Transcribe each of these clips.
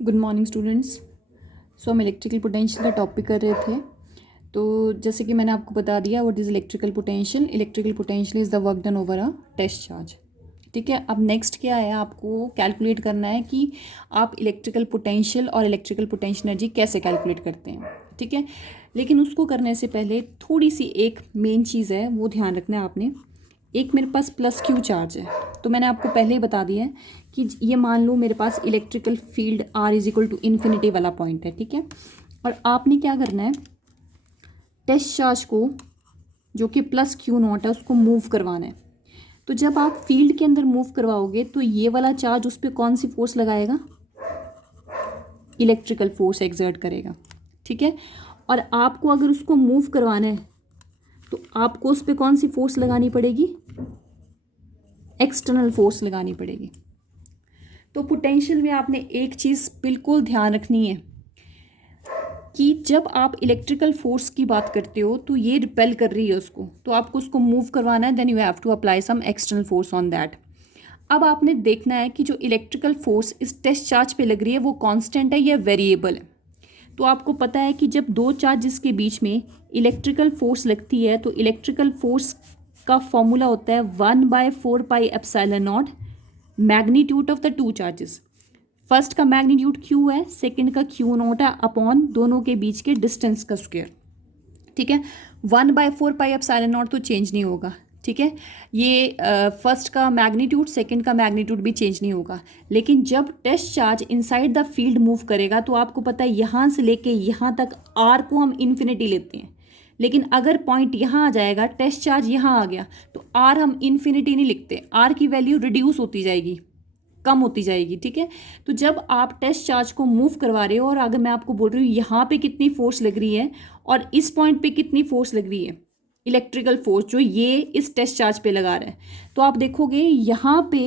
Good morning students. हम electrical potential का topic कर रहे थे। तो जैसे कि मैंने आपको बता दिया what is electrical potential is the work done over a test charge. ठीक है, अब नेक्स्ट क्या है, आपको कैलकुलेट करना है कि आप इलेक्ट्रिकल पोटेंशियल और इलेक्ट्रिकल पोटेंशियल एनर्जी कैसे कैलकुलेट करते हैं। ठीक है, लेकिन उसको करने से पहले थोड़ी सी एक मेन चीज़ है, वो ध्यान रखना है आपने। एक मेरे पास प्लस क्यू चार्ज है, तो मैंने आपको पहले ही बता दिया है कि ये मान लो मेरे पास electrical field r is equal to infinity वाला पॉइंट है। ठीक है, और आपने क्या करना है, टेस्ट चार्ज को जो कि प्लस क्यू नॉट है उसको मूव करवाना है। तो जब आप फील्ड के अंदर मूव करवाओगे तो ये वाला चार्ज उस पर कौन सी फोर्स लगाएगा, इलेक्ट्रिकल फोर्स एक्सर्ट करेगा। ठीक है, और आपको अगर उसको मूव करवाना है तो आपको उस पर कौन सी फोर्स लगानी पड़ेगी, एक्सटर्नल फोर्स लगानी पड़ेगी। तो पोटेंशियल में आपने एक चीज़ बिल्कुल ध्यान रखनी है कि जब आप इलेक्ट्रिकल फोर्स की बात करते हो तो ये रिपेल कर रही है उसको, तो आपको उसको मूव करवाना है, then you have to apply some external force on that. अब आपने देखना है कि जो इलेक्ट्रिकल फोर्स इस टेस्ट चार्ज पे लग रही है वो कांस्टेंट है या वेरिएबल है। तो आपको पता है कि जब दो चार्जेस के बीच में इलेक्ट्रिकल फोर्स लगती है तो इलेक्ट्रिकल फोर्स का फॉर्मूला होता है 1/4πε0 magnitude of the two charges. First का मैग्नीट्यूड क्यू है, सेकंड का क्यू नॉट है, अपॉन दोनों के बीच के डिस्टेंस का स्क्वायर। ठीक है, 1/4πε0 तो चेंज नहीं होगा। ठीक है, ये फर्स्ट का मैग्नीट्यूड सेकंड का मैग्नीट्यूड भी चेंज नहीं होगा। लेकिन जब test charge inside the field move करेगा तो आपको पता है यहाँ से लेके यहाँ तक आर को हम इन्फिनिटी लेते हैं, लेकिन अगर पॉइंट यहाँ आ जाएगा, टेस्ट चार्ज यहाँ आ गया, तो आर हम इन्फिनिटी नहीं लिखते, आर की वैल्यू रिड्यूस होती जाएगी, कम होती जाएगी। ठीक है, तो जब आप टेस्ट चार्ज को मूव करवा रहे हो और अगर मैं आपको बोल रही हूँ यहाँ पे कितनी फोर्स लग रही है और इस पॉइंट पे कितनी फोर्स लग रही है, इलेक्ट्रिकल फोर्स जो ये इस टेस्ट चार्ज पे लगा रहा है, तो आप देखोगे यहाँ पे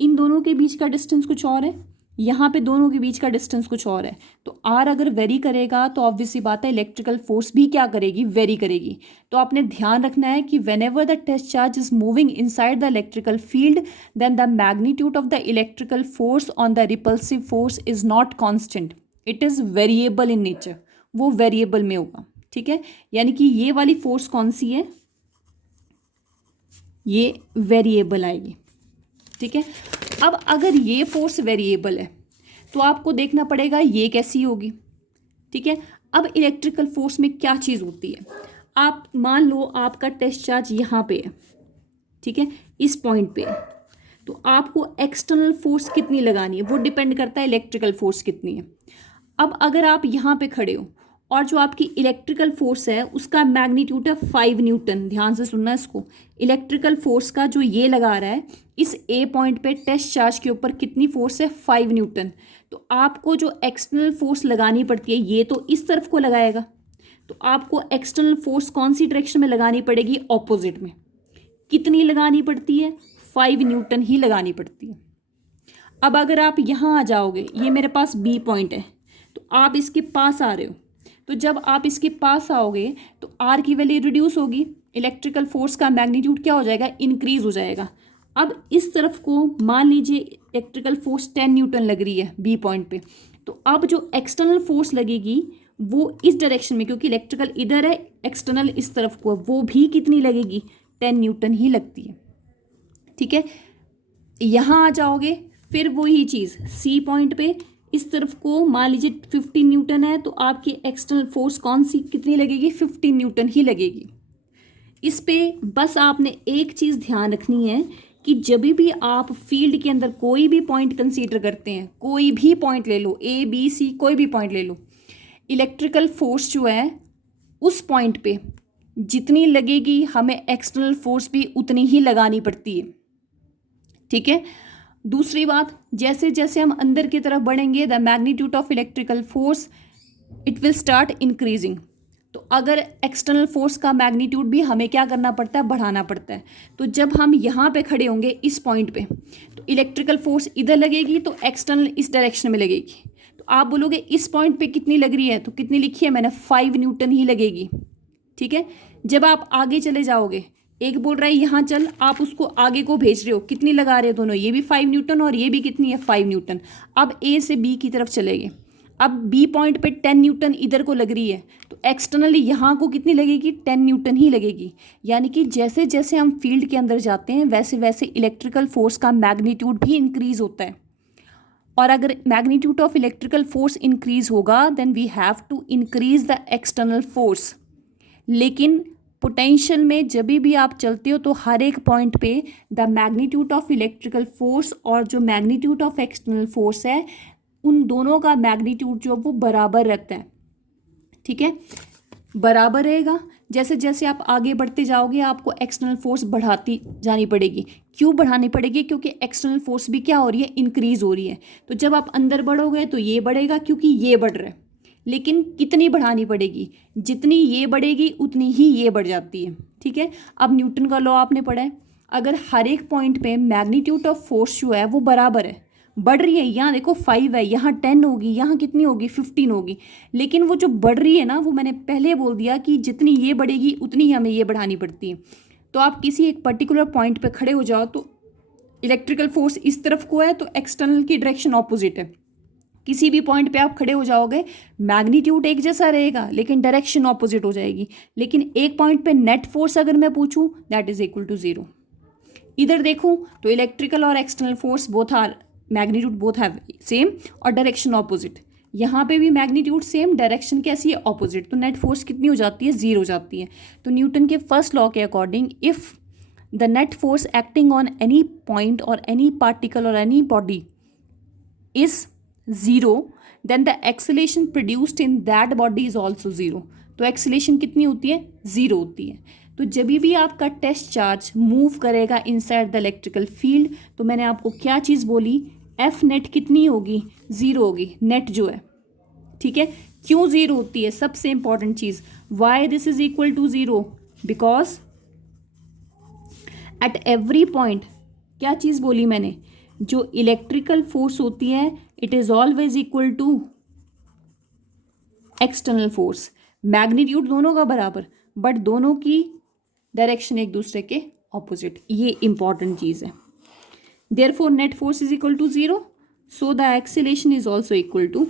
इन दोनों के बीच का डिस्टेंस कुछ और है, यहाँ पे दोनों के बीच का डिस्टेंस कुछ और है। तो आर अगर वेरी करेगा तो ऑब्वियसली बात है इलेक्ट्रिकल फोर्स भी क्या करेगी, वेरी करेगी। तो आपने ध्यान रखना है कि whenever the test charge is moving inside the electrical field then the magnitude of the electrical force on the repulsive force is not constant, it is variable in nature, वो variable में होगा। ठीक है, यानी कि ये वाली force कौन सी है, ये वेरिएबल आएगी। ठीक है, अब अगर ये फोर्स वेरिएबल है तो आपको देखना पड़ेगा ये कैसी होगी। ठीक है, अब इलेक्ट्रिकल फोर्स में क्या चीज़ होती है, आप मान लो आपका टेस्ट चार्ज यहाँ पे है, ठीक है, इस पॉइंट पे है, तो आपको एक्सटर्नल फोर्स कितनी लगानी है वो डिपेंड करता है इलेक्ट्रिकल फोर्स कितनी है। अब अगर आप यहाँ पे खड़े हो और जो आपकी इलेक्ट्रिकल फोर्स है उसका मैग्नीट्यूड है 5 न्यूटन, ध्यान से सुनना इसको, इलेक्ट्रिकल फोर्स का जो ये लगा रहा है इस ए पॉइंट पे टेस्ट चार्ज के ऊपर कितनी फोर्स है, 5 न्यूटन। तो आपको जो एक्सटर्नल फोर्स लगानी पड़ती है ये तो इस तरफ को लगाएगा, तो आपको एक्सटर्नल फोर्स कौन सी डायरेक्शन में लगानी पड़ेगी, ऑपोजिट में। कितनी लगानी पड़ती है, 5 न्यूटन ही लगानी पड़ती है। अब अगर आप यहाँ आ जाओगे, ये मेरे पास बी पॉइंट है, तो आप इसके पास आ रहे हो, तो जब आप इसके पास आओगे तो आर की वैल्यू रिड्यूस होगी, इलेक्ट्रिकल फोर्स का मैग्नीट्यूड क्या हो जाएगा, इंक्रीज हो जाएगा। अब इस तरफ को मान लीजिए इलेक्ट्रिकल फोर्स 10 न्यूटन लग रही है बी पॉइंट पे, तो अब जो एक्सटर्नल फोर्स लगेगी वो इस डायरेक्शन में, क्योंकि इलेक्ट्रिकल इधर है, एक्सटर्नल इस तरफ को है, वो भी कितनी लगेगी, 10 न्यूटन ही लगती है। ठीक है, यहाँ आ जाओगे फिर वही चीज़ सी पॉइंट पे इस तरफ को मान लीजिए 15 न्यूटन है, तो आपकी एक्सटर्नल फोर्स कौन सी कितनी लगेगी, 15 न्यूटन ही लगेगी। इस पे बस आपने एक चीज़ ध्यान रखनी है कि जब भी आप फील्ड के अंदर कोई भी पॉइंट कंसीडर करते हैं, कोई भी पॉइंट ले लो, ए बी सी कोई भी पॉइंट ले लो, इलेक्ट्रिकल फोर्स जो है उस पॉइंट पे जितनी लगेगी हमें एक्सटर्नल फोर्स भी उतनी ही लगानी पड़ती है। ठीक है, दूसरी बात, जैसे जैसे हम अंदर की तरफ बढ़ेंगे the magnitude of electrical force it will start increasing. तो अगर एक्सटर्नल फोर्स का मैग्नीट्यूड भी हमें क्या करना पड़ता है, बढ़ाना पड़ता है। तो जब हम यहाँ पे खड़े होंगे इस पॉइंट पे, तो इलेक्ट्रिकल फोर्स इधर लगेगी तो एक्सटर्नल इस डायरेक्शन में लगेगी। तो आप बोलोगे इस पॉइंट पे कितनी लग रही है, तो कितनी लिखी है मैंने, 5 न्यूटन ही लगेगी। ठीक है, जब आप आगे चले जाओगे एक बोल रहा है यहाँ चल, आप उसको आगे को भेज रहे हो, कितनी लगा रहे हो दोनों, ये भी 5 न्यूटन और ये भी कितनी है 5 न्यूटन। अब ए से बी की तरफ चलेंगे, अब बी पॉइंट पे 10 न्यूटन इधर को लग रही है, तो एक्सटर्नली यहाँ को कितनी लगेगी 10 न्यूटन ही लगेगी। यानी कि जैसे जैसे हम फील्ड के अंदर जाते हैं वैसे वैसे इलेक्ट्रिकल फोर्स का मैग्नीट्यूड भी इंक्रीज होता है। और अगर magnitude of electrical force increase होगा then we have to increase the external force. लेकिन पोटेंशियल में जब भी आप चलते हो तो हर एक पॉइंट पे the magnitude of electrical force और जो मैग्नीट्यूड ऑफ एक्सटर्नल फोर्स है उन दोनों का मैग्नीट्यूड जो वो बराबर रहता है। ठीक है, बराबर रहेगा। जैसे जैसे आप आगे बढ़ते जाओगे आपको एक्सटर्नल फोर्स बढ़ाती जानी पड़ेगी। क्यों बढ़ानी पड़ेगी? क्योंकि एक्सटर्नल फोर्स भी क्या हो रही है, इंक्रीज हो रही है। तो जब आप अंदर बढ़ोगे तो ये बढ़ेगा क्योंकि ये बढ़ रहा है। लेकिन कितनी बढ़ानी पड़ेगी? जितनी ये बढ़ेगी उतनी ही ये बढ़ जाती है। ठीक है, अब न्यूटन का लॉ आपने पढ़ा है, अगर हर एक पॉइंट पे मैग्नीट्यूड ऑफ फोर्स जो है वो बराबर है, बढ़ रही है, यहाँ देखो 5 है, यहाँ 10 होगी, यहाँ कितनी होगी 15 होगी, लेकिन वो जो बढ़ रही है ना वो मैंने पहले बोल दिया कि जितनी ये बढ़ेगी उतनी ही हमें ये बढ़ानी पड़ती है। तो आप किसी एक पर्टिकुलर पॉइंट पे खड़े हो जाओ तो इलेक्ट्रिकल फोर्स इस तरफ को है तो एक्सटर्नल की डायरेक्शन ऑपोजिट है। किसी भी पॉइंट पे आप खड़े हो जाओगे मैग्नीट्यूड एक जैसा रहेगा लेकिन डायरेक्शन ऑपोजिट हो जाएगी। लेकिन एक पॉइंट पे नेट फोर्स अगर मैं पूछूं दैट इज इक्वल टू 0। इधर देखूं तो इलेक्ट्रिकल और external force both are magnitude both have same और डायरेक्शन ऑपोजिट। यहाँ पे भी मैग्नीट्यूड सेम, डायरेक्शन कैसी है ऑपोजिट, तो नेट फोर्स कितनी हो जाती है 0 हो जाती है। तो न्यूटन के फर्स्ट लॉ के according if the net force acting on any point और एनी पार्टिकल और any body is 0 then the acceleration produced in that body is also 0। तो एक्सेलेरेशन कितनी होती है 0 होती है। तो जब भी आपका टेस्ट चार्ज मूव करेगा इनसाइड द इलेक्ट्रिकल फील्ड तो मैंने आपको क्या चीज़ बोली, एफ नेट कितनी होगी 0 होगी, नेट जो है। ठीक है, क्यों 0 होती है? सबसे इंपॉर्टेंट चीज़, why this is equal to 0, because at every point क्या चीज़ बोली मैंने, जो इलेक्ट्रिकल फोर्स होती है it is always equal to external force. Magnitude दोनों का बराबर बट दोनों की डायरेक्शन एक दूसरे के ऑपोजिट, ये इंपॉर्टेंट चीज़ है। Therefore net force is equal to 0 so the acceleration is also equal to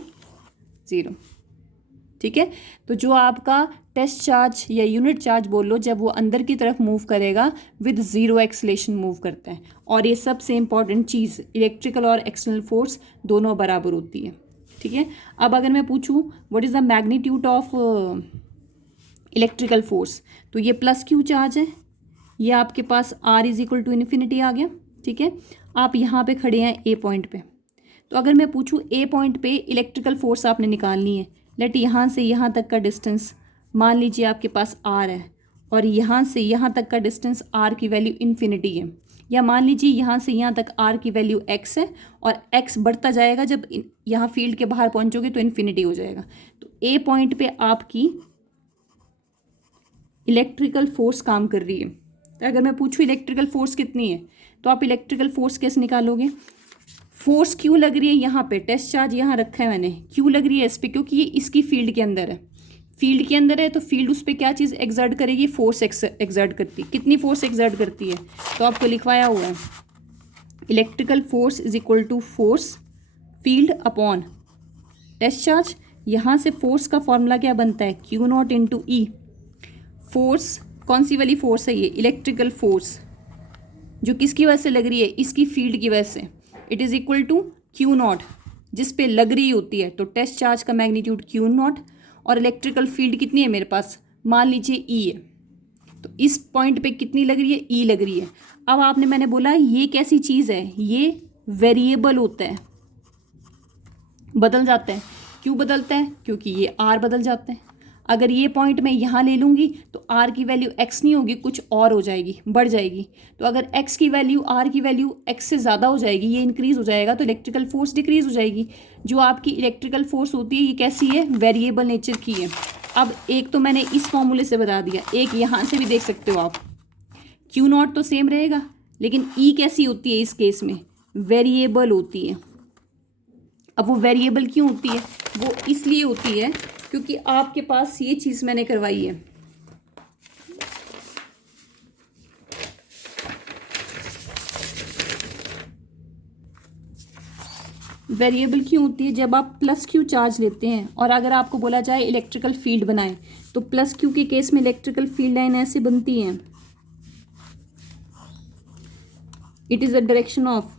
0। ठीक है, तो जो आपका टेस्ट चार्ज या यूनिट चार्ज बोल लो जब वो अंदर की तरफ मूव करेगा विद 0 एक्सेलेरेशन मूव करता है। और ये सबसे इंपॉर्टेंट चीज़, इलेक्ट्रिकल और एक्सटर्नल फोर्स दोनों बराबर होती है। ठीक है, अब अगर मैं पूछूं what is the magnitude of electrical force, तो ये प्लस क्यू चार्ज है, ये आपके पास r is equal to infinity आ गया। ठीक है, आप यहाँ पे खड़े हैं ए पॉइंट पे, तो अगर मैं पूछूं ए पॉइंट पे इलेक्ट्रिकल फोर्स आपने निकालनी है, लेट यहाँ से यहाँ तक का डिस्टेंस मान लीजिए आपके पास आर है और यहाँ से यहाँ तक का डिस्टेंस आर की वैल्यू इन्फिनिटी है, या मान लीजिए यहाँ से यहाँ तक आर की वैल्यू एक्स है और एक्स बढ़ता जाएगा, जब यहाँ फील्ड के बाहर पहुँचोगे तो इन्फिनिटी हो जाएगा। तो ए पॉइंट पे आपकी इलेक्ट्रिकल फोर्स काम कर रही है। तो अगर मैं पूछूँ इलेक्ट्रिकल फोर्स कितनी है तो आप इलेक्ट्रिकल फोर्स कैसे निकालोगे? फोर्स क्यों लग रही है यहाँ पे, टेस्ट चार्ज यहाँ रखा है मैंने, क्यों लग रही है इस पर? क्योंकि ये इसकी फील्ड के अंदर है, फील्ड के अंदर है तो फील्ड उस पर क्या चीज़ एक्सर्ट करेगी, फोर्स एक्सर्ट करती है। कितनी फोर्स एक्सर्ट करती है? तो आपको लिखवाया हुआ है electrical force is equal to force field upon test charge. यहाँ से फोर्स का फॉर्मूला क्या बनता है, q naught into E. Force कौन सी वाली फोर्स है? ये इलेक्ट्रिकल फोर्स जो किसकी वजह से लग रही है, इसकी फील्ड की वजह से। It is equal to q naught जिस पे लग रही होती है, तो टेस्ट चार्ज का मैग्नीट्यूड क्यू नॉट और इलेक्ट्रिकल फील्ड कितनी है मेरे पास, मान लीजिए ई है, तो इस पॉइंट पे कितनी लग रही है, ई लग रही है। अब आपने मैंने बोला ये कैसी चीज़ है, ये वेरिएबल होता है, बदल जाता है। क्यों बदलता है? क्योंकि ये आर बदल जाता है। अगर ये पॉइंट मैं यहाँ ले लूँगी तो आर की वैल्यू एक्स नहीं होगी, कुछ और हो जाएगी, बढ़ जाएगी। तो अगर एक्स की वैल्यू आर की वैल्यू एक्स से ज़्यादा हो जाएगी, ये इंक्रीज़ हो जाएगा, तो इलेक्ट्रिकल फोर्स डिक्रीज़ हो जाएगी। जो आपकी इलेक्ट्रिकल फोर्स होती है ये कैसी है, वेरिएबल नेचर की है। अब एक तो मैंने इस फॉर्मूले से बता दिया, एक यहाँ से भी देख सकते हो आप, क्यू नॉट तो सेम रहेगा लेकिन ई कैसी होती है इस केस में, वेरिएबल होती है। अब वो वेरिएबल क्यों होती है? वो इसलिए होती है क्योंकि आपके पास ये चीज़ मैंने करवाई है, वेरिएबल क्यों होती है? जब आप प्लस क्यू चार्ज लेते हैं और अगर आपको बोला जाए इलेक्ट्रिकल फील्ड बनाएं, तो प्लस क्यू के केस में इलेक्ट्रिकल फील्ड लाइन ऐसे बनती है, it is the direction of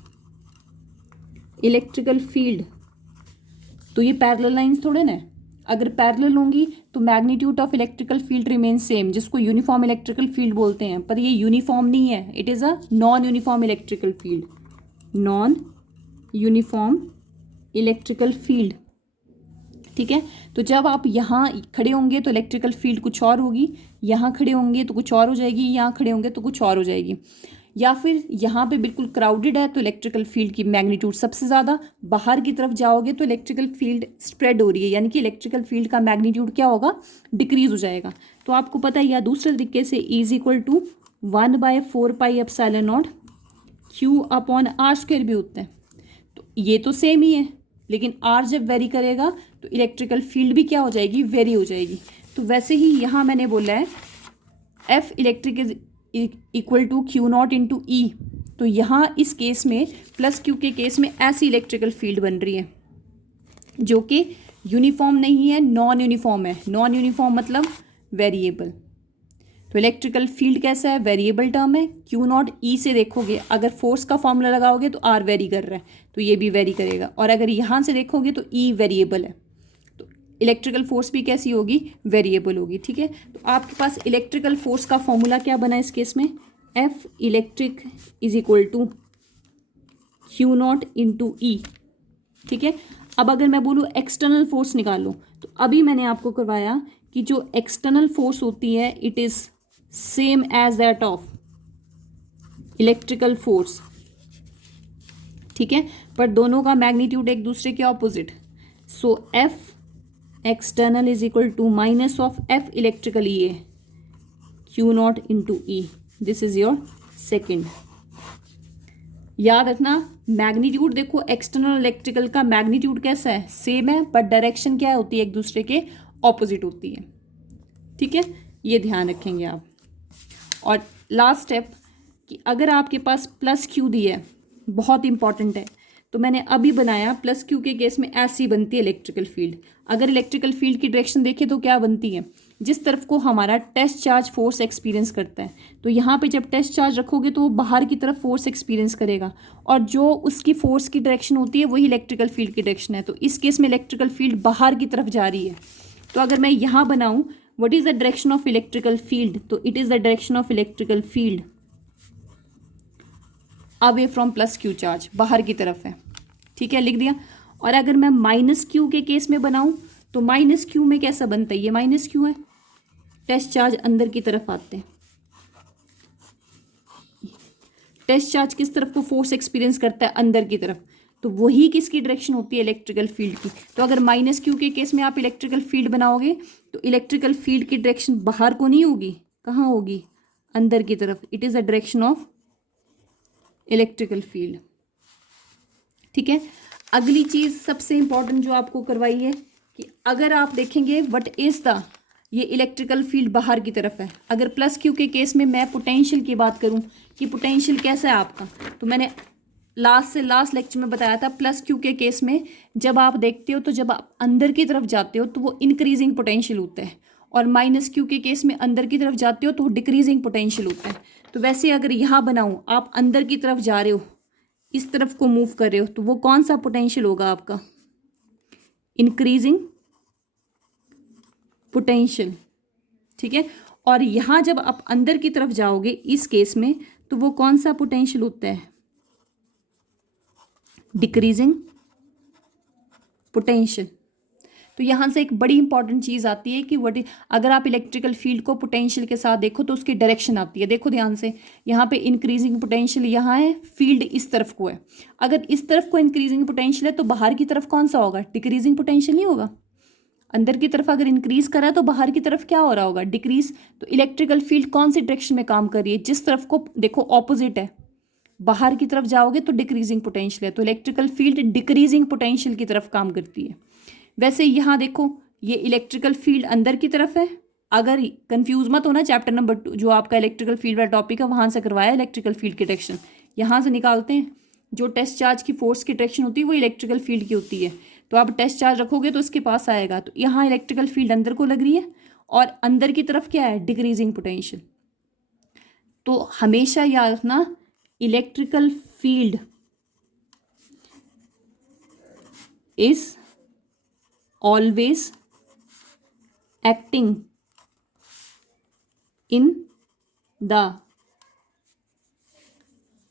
electrical field. तो ये पैरेलल लाइंस थोड़े ना, अगर पैरेलल होंगी तो magnitude of electrical field remain same, जिसको यूनिफॉर्म इलेक्ट्रिकल फील्ड बोलते हैं, पर ये यूनिफॉर्म नहीं है, it is a non uniform electrical field, non uniform electrical field. ठीक है, तो जब आप यहाँ खड़े होंगे तो इलेक्ट्रिकल फील्ड कुछ और होगी, यहाँ खड़े होंगे तो कुछ और हो जाएगी, यहाँ खड़े होंगे तो कुछ और हो जाएगी, या फिर यहाँ पे बिल्कुल क्राउडेड है तो इलेक्ट्रिकल फील्ड की मैग्नीट्यूड सबसे ज़्यादा, बाहर की तरफ जाओगे तो इलेक्ट्रिकल फील्ड स्प्रेड हो रही है, यानी कि इलेक्ट्रिकल फील्ड का मैग्नीट्यूड क्या होगा, डिक्रीज हो जाएगा। तो आपको पता है, या दूसरे तरीके से E = 1/4πε0 Q upon r square भी होता है। तो ये तो सेम ही है, लेकिन आर जब वेरी करेगा तो इलेक्ट्रिकल फील्ड भी क्या हो जाएगी, वेरी हो जाएगी। तो वैसे ही यहाँ मैंने बोला है F electric is equal to Q0 × E, तो यहाँ इस केस में प्लस Q के केस में ऐसी इलेक्ट्रिकल फील्ड बन रही है जो कि यूनिफॉर्म नहीं है, नॉन यूनिफॉर्म है। नॉन यूनिफॉर्म मतलब वेरिएबल। तो इलेक्ट्रिकल फील्ड कैसा है, वेरिएबल टर्म है। Q0 E से देखोगे, अगर फोर्स का फॉर्मूला लगाओगे तो R वेरी कर रहा है, तो ये भी वेरी करेगा, और अगर यहाँ से देखोगे तो E वेरिएबल है, तो इलेक्ट्रिकल फोर्स भी कैसी होगी, वेरिएबल होगी। ठीक है, तो आपके पास इलेक्ट्रिकल फोर्स का फॉर्मूला क्या बना इस केस में, F electric is equal to Q0 × E। ठीक है, अब अगर मैं बोलूँ एक्सटर्नल फोर्स निकालो, तो अभी मैंने आपको करवाया कि जो एक्सटर्नल फोर्स होती है it is same as that of electrical force. ठीक है, पर दोनों का मैग्नीट्यूड एक दूसरे के ऑपोजिट। So F external is equal to minus of F electrical E है, Q0 × E। This is your second. याद रखना, मैग्नीट्यूड देखो, एक्सटर्नल इलेक्ट्रिकल का मैग्नीट्यूड कैसा है, सेम है, पर डायरेक्शन क्या होती है, एक दूसरे के ऑपोजिट होती है। ठीक है, ये ध्यान रखेंगे आप। और लास्ट स्टेप कि अगर आपके पास प्लस Q दी है, बहुत इंपॉर्टेंट है, तो मैंने अभी बनाया प्लस Q के केस में ऐसी बनती है इलेक्ट्रिकल फील्ड। अगर इलेक्ट्रिकल फील्ड की डायरेक्शन देखें तो क्या बनती है, जिस तरफ को हमारा टेस्ट चार्ज फोर्स एक्सपीरियंस करता है, तो यहाँ पे जब टेस्ट चार्ज रखोगे तो वो बाहर की तरफ फोर्स एक्सपीरियंस करेगा, और जो उसकी फोर्स की डायरेक्शन होती है वही इलेक्ट्रिकल फील्ड की डायरेक्शन है। तो इस केस में इलेक्ट्रिकल फील्ड बाहर की तरफ जा रही है। तो अगर मैं यहाँ बनाऊँ what is the direction of electrical field, तो it is the direction of electrical field away from plus Q charge, बाहर की तरफ है। ठीक है, लिख दिया। और अगर मैं माइनस Q के केस में बनाऊं तो माइनस Q में कैसा बनता है, ये माइनस Q है, टेस्ट चार्ज अंदर की तरफ आते हैं। टेस्ट चार्ज किस तरफ को फोर्स एक्सपीरियंस करता है, अंदर की तरफ, तो वही किसकी डायरेक्शन होती है, इलेक्ट्रिकल फील्ड की। तो अगर माइनस Q के केस में आप इलेक्ट्रिकल फील्ड बनाओगे तो इलेक्ट्रिकल फील्ड की डायरेक्शन बाहर को नहीं होगी, कहाँ होगी, अंदर की तरफ। It is the direction of electrical field. ठीक है, अगली चीज़ सबसे इंपॉर्टेंट जो आपको करवाई है कि अगर आप देखेंगे व्हाट इज़ द, ये इलेक्ट्रिकल फील्ड बाहर की तरफ है। अगर प्लस Q के केस में मैं पोटेंशियल की बात करूं कि पोटेंशियल कैसा है आपका, तो मैंने लास्ट लेक्चर में बताया था प्लस Q के केस में जब आप देखते हो तो जब आप अंदर की तरफ जाते हो तो वो इंक्रीजिंग पोटेंशियल होता है, और माइनस Q के केस में अंदर की तरफ जाते हो तो डिक्रीजिंग पोटेंशियल होता है। तो वैसे अगर यहाँ बनाऊँ, आप अंदर की तरफ जा रहे हो, इस तरफ को मूव कर रहे हो, तो वो कौन सा पोटेंशियल होगा आपका, इंक्रीजिंग पोटेंशियल। ठीक है, और यहाँ जब आप अंदर की तरफ जाओगे इस केस में, तो वो कौन सा पोटेंशियल होता है, डिक्रीजिंग पोटेंशियल। तो यहाँ से एक बड़ी इंपॉर्टेंट चीज़ आती है कि व्हाट, अगर आप इलेक्ट्रिकल फील्ड को पोटेंशियल के साथ देखो तो उसकी डायरेक्शन आती है। देखो ध्यान से, यहाँ पे इंक्रीजिंग पोटेंशियल यहाँ है, फील्ड इस तरफ को है। अगर इस तरफ को इंक्रीजिंग पोटेंशियल है तो बाहर की तरफ कौन सा होगा, डिक्रीजिंग पोटेंशियल नहीं होगा। अंदर की तरफ अगर इंक्रीज करा तो बाहर की तरफ क्या हो रहा होगा, डिक्रीज। तो इलेक्ट्रिकल फील्ड कौन सी डायरेक्शन में काम कर रही है, जिस तरफ को देखो ऑपोजिट है, बाहर की तरफ जाओगे तो डिक्रीजिंग पोटेंशियल है, तो इलेक्ट्रिकल फील्ड डिक्रीजिंग पोटेंशियल की तरफ काम करती है। वैसे यहाँ देखो, ये इलेक्ट्रिकल फील्ड अंदर की तरफ है। अगर कंफ्यूज मत होना, चैप्टर नंबर 2 जो आपका इलेक्ट्रिकल फील्ड वाला टॉपिक है वहाँ से करवाया इलेक्ट्रिकल फील्ड की डायरेक्शन, यहाँ से निकालते हैं। जो टेस्ट चार्ज की फोर्स की डायरेक्शन होती है वो इलेक्ट्रिकल फील्ड की होती है। तो आप टेस्ट चार्ज रखोगे तो उसके पास आएगा, तो यहाँ इलेक्ट्रिकल फील्ड अंदर को लग रही है और अंदर की तरफ क्या है, डिक्रीजिंग पोटेंशियल। तो हमेशा याद रखना electrical field is always acting in the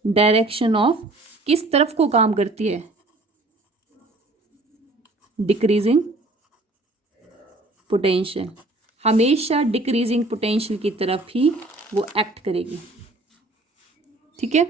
direction of, किस तरफ को काम करती है, डिक्रीजिंग पोटेंशियल। हमेशा डिक्रीजिंग पोटेंशियल की तरफ ही वो एक्ट करेगी। ठीक है।